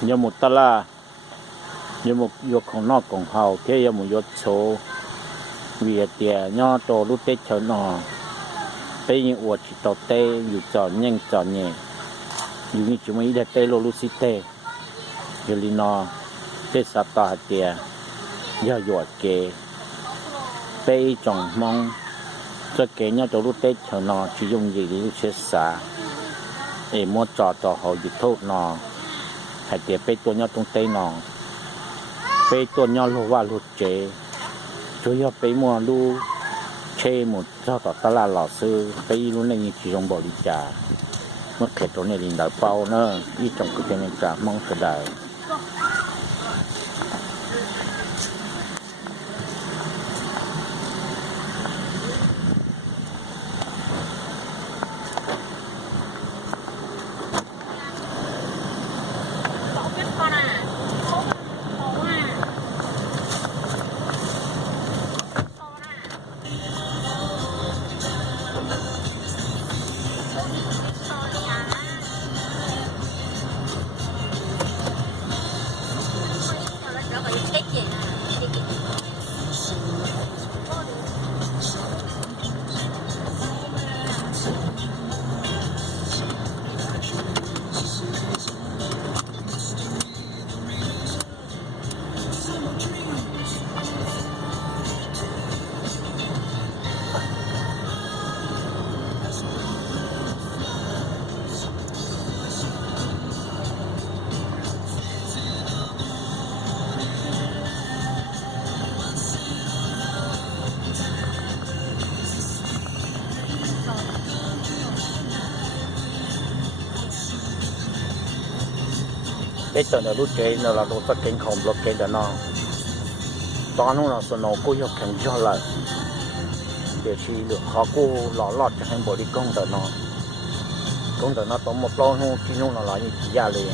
nhớ một ta la nhớ một vô không nọ còn hậu cái nhớ một vô số vì tiền nhớ đồ lúc tết chờ nọ bây giờ uổng chỉ tàu têอยู่จอnhanhจอnhẹอยู่นี่chúng mình để tê lô lúc xí tê giờ li nọ tết sát tao tiền giờ uổng kế bây chồng mong cho kế nhớ đồ lúc tết chờ nọ chỉ dùng gì để chết xả để mua trò hậu dịch thốt nọ hay để bây tôi nhớ tung tê nọ bây tôi nhớ lô va lụt chế chủ yếu bây mua lu chế một cho tao ta là lò sư bây lu này như chỉ dùng bỏ đi trả mất kẹt chỗ này liền đợi bao nữa đi trong cái chuyện này trả mong cái đời cái chỗ này lúc chế nó là lúc tất kinh khổng lúc cái đó nó toàn nó là số nó cố yêu cảnh cho lại để chỉ được khó cô lọ lọt cho hành bộ đi công đó nó tốn một lon hô khi nó là như chỉ ra liền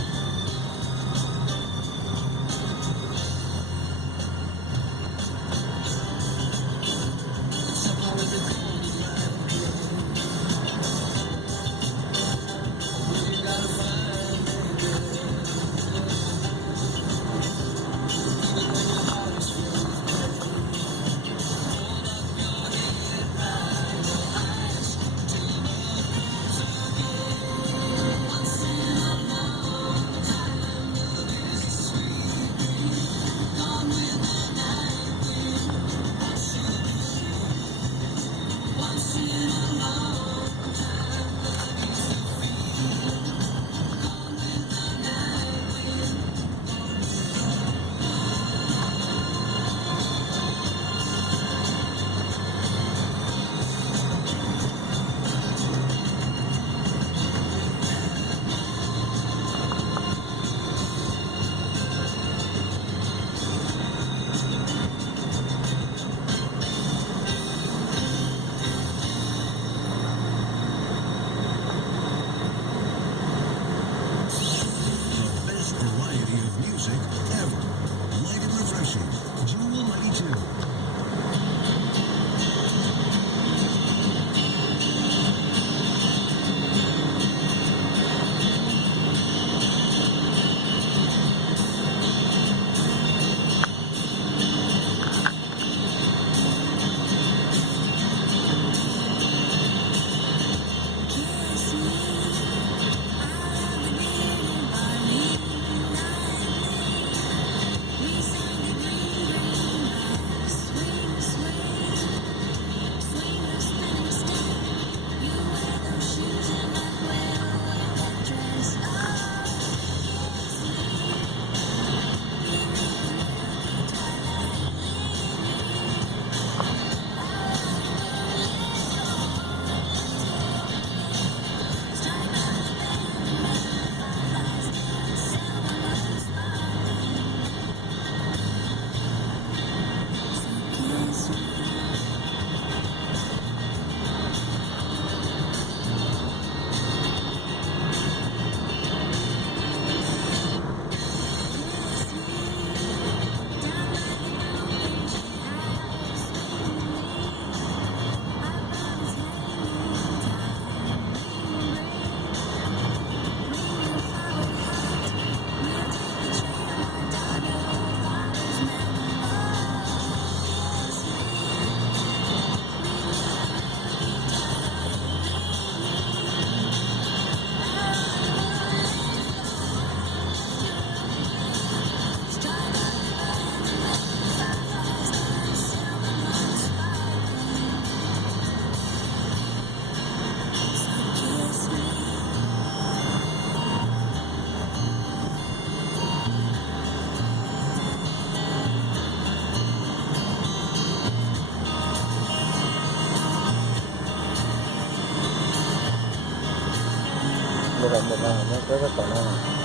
một lần nó có còn nó